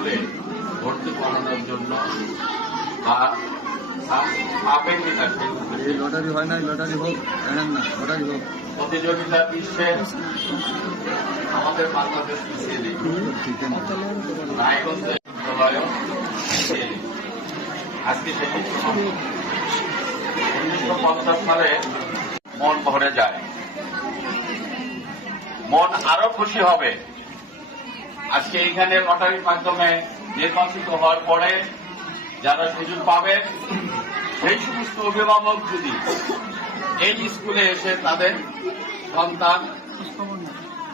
স্কুলে ভর্তি করানোর জন্য লটারি হয় নাই, লটারি হোক, জানেন না, লটারি হোক। প্রতিযোগিতা বিশ্বে আমাদের বাংলাদেশ পিছিয়ে দিই, রায়গঞ্জ বিদ্যালয় আজকে সেটি 1950 সালে মন ভরে যায়, মন আরো খুশি হবে। আজকে এখানে লটারির মাধ্যমে নির্বাচিত হওয়ার পরে যারা সুযোগ পাবে, সেই সমস্ত অভিভাবক যদি এই স্কুলে এসে তাদের সন্তান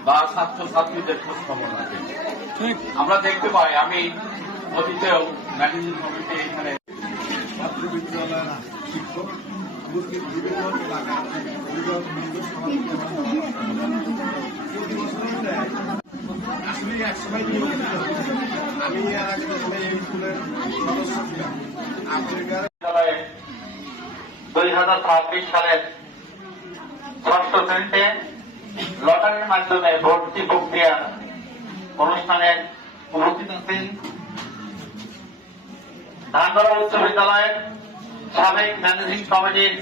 বা ছাত্রছাত্রীদের খোঁজ খবর রাখে। আমরা দেখতে পাই, আমি অতীতেও ম্যানেজিং কমিটি এখানে বিদ্যালয়ের শিক্ষক আসলে একসময় আমি এর আগে এই স্কুলের সদস্য ছিলাম। 2026 সালের 6ষ্ঠ শ্রেণীতে লটারির মাধ্যমে ভর্তি প্রক্রিয়া অনুষ্ঠানে উপস্থিত আছেন ধানগড়া উচ্চ বিদ্যালয়ের সাবেক ম্যানেজিং কমিটির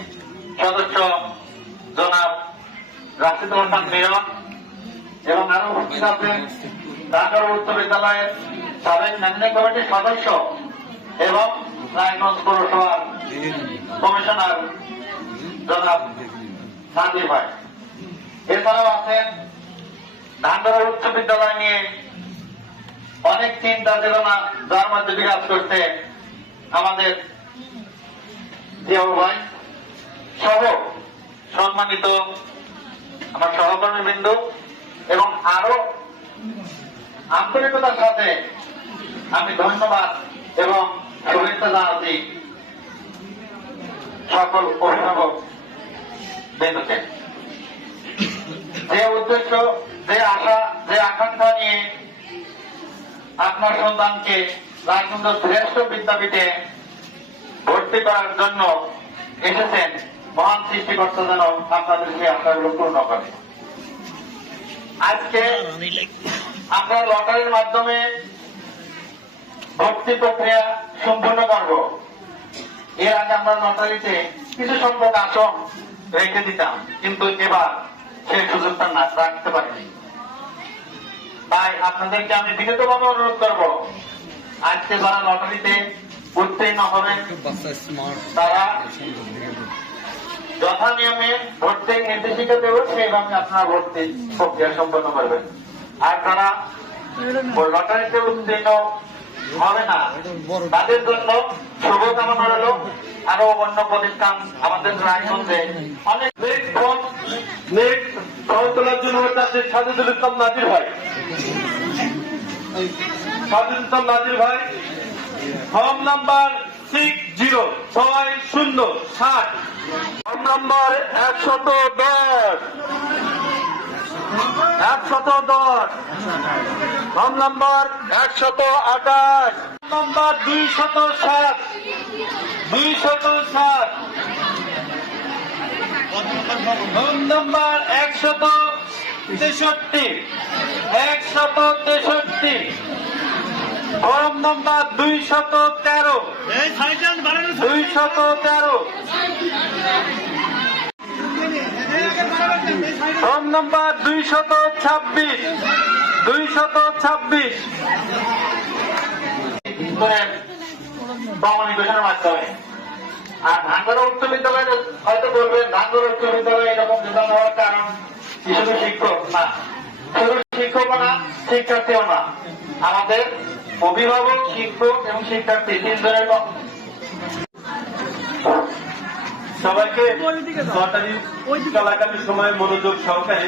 সদস্য জনাব রাশিদুল হাসান মিলন এবং আরো উপস্থিত আছেন ধানগড়া উচ্চ বিদ্যালয়ের সাবেক ম্যানেজিং কমিটির সদস্য এবং রায়গঞ্জ পৌরসভার কমিশনার জনাব নাজির ভাই। এছাড়াও আছেন ধানগড়া উচ্চ বিদ্যালয় নিয়ে অনেক চিন্তা চেতনা যার মধ্যে বিরাজ করছে আমাদের জিয়াউর ভাই সহ সম্মানিত আমার সহকর্মীবৃন্দ এবং আরো আন্তরিকতার সাথে আমি ধন্যবাদ এবং শুভেচ্ছা জানাচ্ছি সকল অভিভাবক বৃন্দকে। যে উদ্দেশ্য, যে আশা, যে আকাঙ্ক্ষা নিয়ে আপনার সন্তানকে রায়গঞ্জ শ্রেষ্ঠ বিদ্যাপীঠে ভর্তি করার জন্য এসেছেন, মহান সৃষ্টিকর্তা যেন আপনাদের সেই আশাগুলো পূর্ণ করে। আজকে আমরা লটারির মাধ্যমে ভর্তি প্রক্রিয়া সম্পূর্ণ করব। এর আগে আমরা লটারিতে কিছু সংখ্যক আসন রেখে দিতাম, কিন্তু এবার সেই সুযোগটা না রাখতে পারিনি। তাই আপনাদেরকে আমি বিনীতভাবে অনুরোধ করব, আজকে যারা লটারিতে উত্তীর্ণ হবেন তারা যথা নিয়মে ভর্তির নির্দেশিকা দেব, সেইভাবে আপনারা ভর্তি প্রক্রিয়া সম্পন্ন করবেন। আর যারা লটারিতে উত্তীর্ণ হবে না তাদের জন্য শুভকামনা রইল। আরো অন্য প্রতিষ্ঠান আমাদের রায়গঞ্জে অনেক তোলার জন্য সাজিদুল ইসলাম নাজির ভাই, সাজিদুল ইসলাম নাজির ভাই, form number 606060, form number 110, 110, form number 128, number 207, 207, form number 163, 163, form number 213, 213, form number 226, 226, কমিউনিকেশনের মাধ্যমে। আর ধানগড়া উচ্চ বিদ্যালয়ে হয়তো বলবেন ধানগড়া উচ্চ বিদ্যালয়ে এরকম নির্ধারণ হওয়ার কারণ শুধু শিক্ষক না, শুধু শিক্ষকও না, শিক্ষার্থীও না, আমাদের অভিভাবক, শিক্ষক এবং শিক্ষার্থী তিনজনের সবাইকে লটারি চলাকালীন সময় মনোযোগ সহকারে